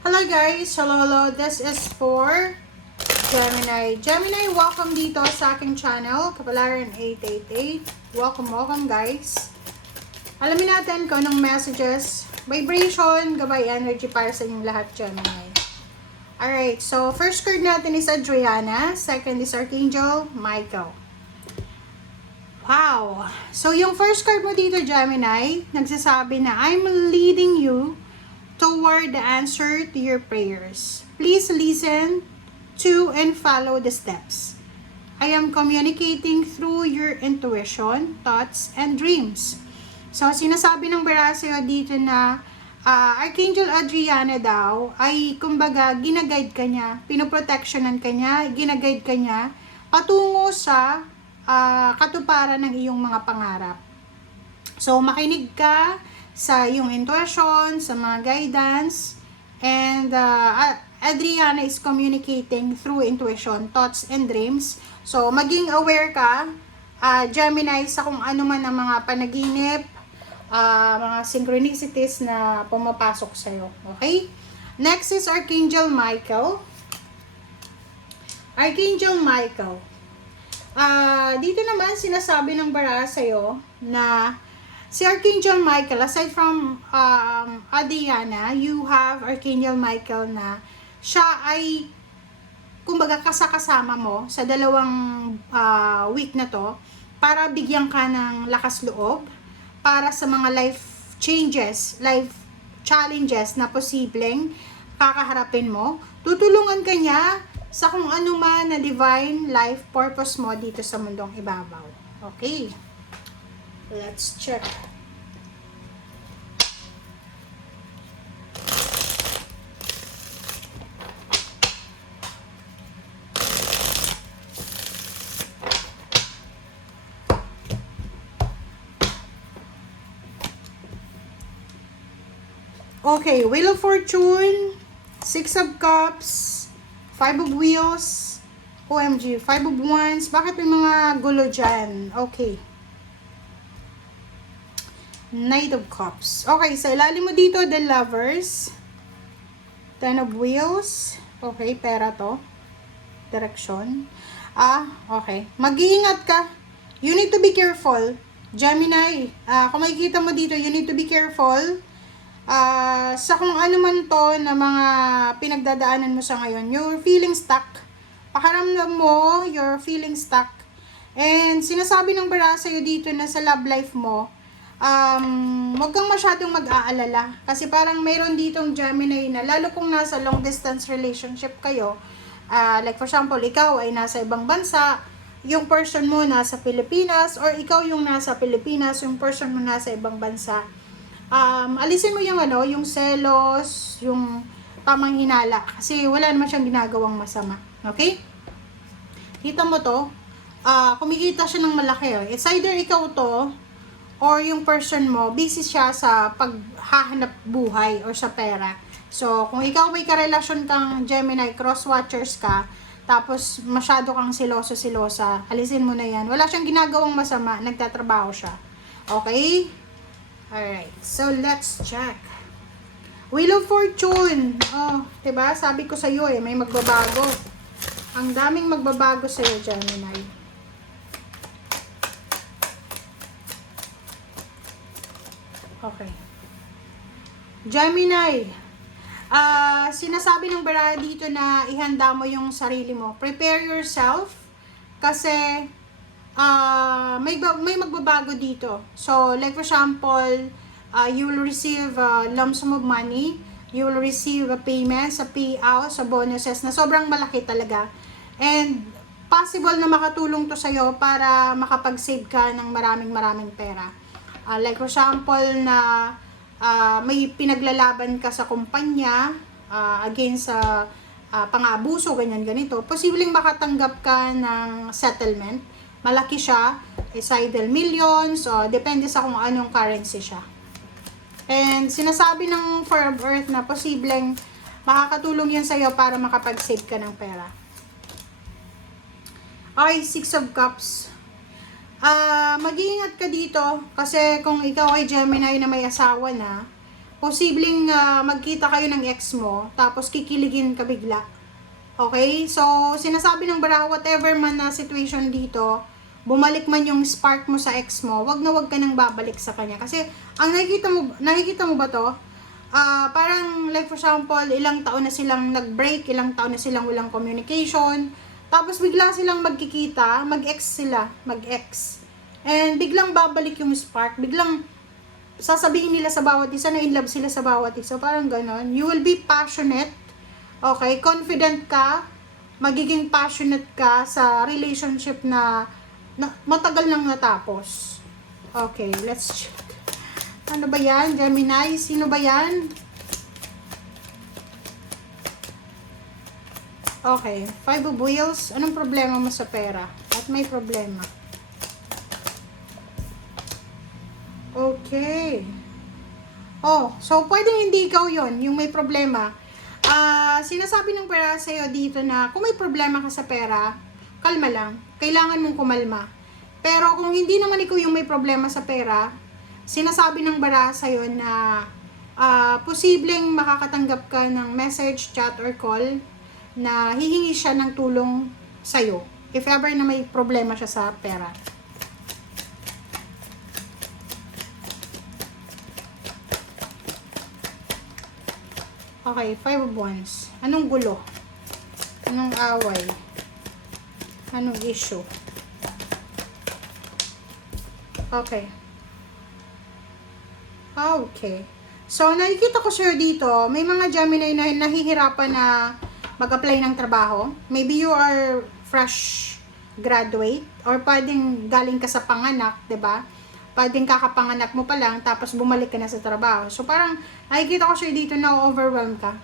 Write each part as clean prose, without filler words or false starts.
Hello guys! Hello. This is for Gemini. Gemini, welcome dito sa aking channel, Kapalaran 888. Welcome guys. Alamin natin kung anong messages, vibration, gabay energy para sa inyong lahat, Gemini. Alright, so first card natin is Adriana. Second is Archangel Michael. Wow! So yung first card mo dito, Gemini, nagsasabi na I'm leading you toward the answer to your prayers. Please listen to and follow the steps. I am communicating through your intuition, thoughts, and dreams. So, sinasabi ng Baraseo dito na Archangel Adriana daw ay kumbaga ginaguide ka niya, pinoprotectionan ka niya, ginaguide ka niya patungo sa katuparan ng iyong mga pangarap. So, makinig ka sa iyong intuition, sa mga guidance, and Adriana is communicating through intuition, thoughts, and dreams. So, maging aware ka, Gemini, sa kung ano man ang mga panaginip, mga synchronicities na pumapasok sa'yo. Okay? Next is Archangel Michael. Archangel Michael. Dito naman, sinasabi ng bara sa'yo na si Archangel Michael, aside from Adriana, you have Archangel Michael na siya ay kumbaga kasama mo sa dalawang week na to para bigyan ka ng lakas loob para sa mga life changes, life challenges na posibleng kakaharapin mo. Tutulungan ka niya sa kung ano man na divine life purpose mo dito sa mundong ibabaw. Okay. Let's check. Okay, Wheel of Fortune, Six of Cups, Five of Wheels, OMG, Five of Wands. Bakit may mga gulo dyan? Okay. Knight of Cups. Okay, sa ilalim mo dito, the Lovers. Ten of Wheels. Okay, pera to. Direction. Okay. Mag-iingat ka. You need to be careful. Gemini, kung makikita mo dito, you need to be careful. Sa kung ano man to na mga pinagdadaanan mo sa ngayon. You're feeling stuck. Pakaramdam mo, you're feeling stuck. And sinasabi ng bara sa'yo dito na sa love life mo, wag kang masyadong mag-aalala kasi parang mayroon ditong Gemini na lalo kung nasa long distance relationship kayo, like for example, ikaw ay nasa ibang bansa, yung person mo nasa Pilipinas, or ikaw yung nasa Pilipinas, yung person mo nasa ibang bansa. Alisin mo yung yung selos, yung tamang hinala kasi wala naman siyang ginagawang masama. Okay? Kita mo to, kumikita siya ng malaki. It's either ikaw to or yung person mo, busy siya sa paghahanap buhay or sa pera. So, kung ikaw may karelasyon kang Gemini, cross-watchers ka, tapos masyado kang silosa, alisin mo na yan. Wala siyang ginagawang masama, nagtatrabaho siya. Okay? Alright, so let's check. Wheel of Fortune. Diba? Sabi ko sa iyo may magbabago. Ang daming magbabago sa iyo, Gemini. Okay. Gemini, sinasabi ng bara dito na ihanda mo yung sarili mo. Prepare yourself kasi may magbabago dito. So, like for example, you will receive a lump sum of money. You will receive a payment, sa payout, sa bonuses na sobrang malaki talaga. And possible na makatulong to sa'yo para makapag-save ka ng maraming pera. Like for example na may pinaglalaban ka sa kumpanya against sa pang-aabuso, ganito. Posibleng makatanggap ka ng settlement. Malaki siya, is either millions, depende sa kung anong currency siya. And sinasabi ng Four of Earth na posibleng makakatulong yan sa'yo para makapag-save ka ng pera. Okay, Six of Cups. Mag-iingat ka dito kasi kung ikaw ay Gemini na may asawa na, posibleng magkita kayo ng ex mo, tapos kikiligin ka bigla. Okay? So, sinasabi ng baraha, whatever man na situation dito, bumalik man yung spark mo sa ex mo, wag na wag ka nang babalik sa kanya. Kasi, ang nakikita mo ba to? Parang, like for example, ilang taon na silang nag-break, ilang taon na silang walang communication, tapos bigla silang magkikita, mag-ex sila, mag-ex. And biglang babalik yung spark, biglang sasabihin nila sa bawat isa na in love sila sa bawat isa, parang ganon. You will be passionate, okay, confident ka, magiging passionate ka sa relationship na matagal nang natapos. Okay, let's check. Ano ba yan, Gemini? Sino ba yan? Okay, 5 of Wheels. Anong problema mo sa pera? At may problema. Okay. Oh, so pwedeng hindi ikaw yon yung may problema. Sinasabi ng pera sa'yo dito na kung may problema ka sa pera, kalma lang. Kailangan mong kumalma. Pero kung hindi naman ikaw yung may problema sa pera, sinasabi ng bara sa'yo na posibleng makakatanggap ka ng message, chat, or call na hihingi siya ng tulong sa'yo. If ever na may problema siya sa pera. Okay, 5 of Wands. Anong gulo? Anong away? Anong issue? Okay. Okay. So, nakikita ko sir dito, may mga Gemini na nahihirapan na mag-apply ng trabaho. Maybe you are fresh graduate or pwedeng galing ka sa panganak, 'di ba? Pwedeng kakapanganak mo pa lang tapos bumalik ka na sa trabaho. So, parang nakikita ko sir dito na overwhelm ka.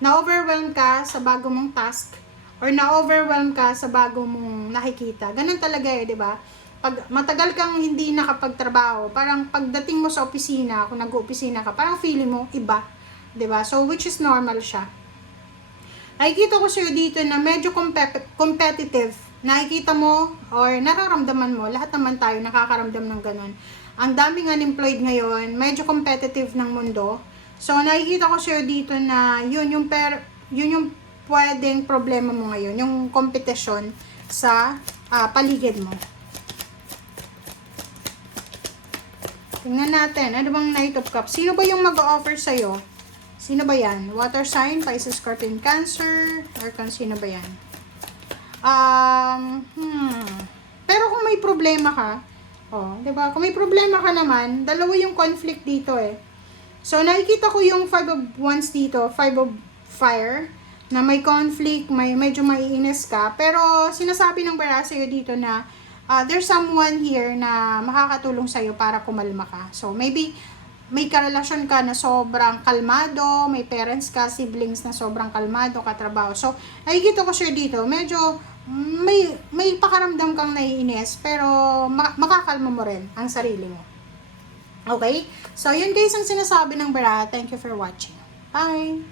Na-overwhelm ka sa bago mong task or na-overwhelm ka sa bago mong nakikita. Ganun talaga eh, 'di ba? Pag matagal kang hindi nakapagtrabaho, parang pagdating mo sa opisina, kung nag-opisina ka, parang feeling mo iba, 'di ba? So which is normal siya. Nakikita ko sa'yo dito na medyo competitive. Nakikita mo or nararamdaman mo, lahat naman tayo nakakaramdam ng ganun. Ang daming unemployed ngayon, medyo competitive ng mundo. So nakikita ko sa'yo dito na yun yung pwedeng problema mo ngayon, yung competition sa paligid mo. Tingnan natin, ano bang Knight of Cups? Sino ba yung mag-o-offer sa'yo? Sino ba yan? Water sign, Pisces, Scorpion, Cancer, or sino ba yan? Pero kung may problema ka, diba? Kung may problema ka naman, dalawa yung conflict dito eh. So, nakikita ko yung 5 of Wands dito, 5 of Fire, na may conflict, medyo maiinis ka, pero sinasabi ng bara sa'yo dito na there's someone here na makakatulong sa'yo para kumalma ka. So, maybe may karelasyon ka na sobrang kalmado, may parents ka, siblings na sobrang kalmado, katrabaho. So, nakikita ko siya dito, medyo may pakaramdam kang naiinis, pero makakalma mo rin ang sarili mo. Okay? So, yun guys ang sinasabi ng bara. Thank you for watching. Bye!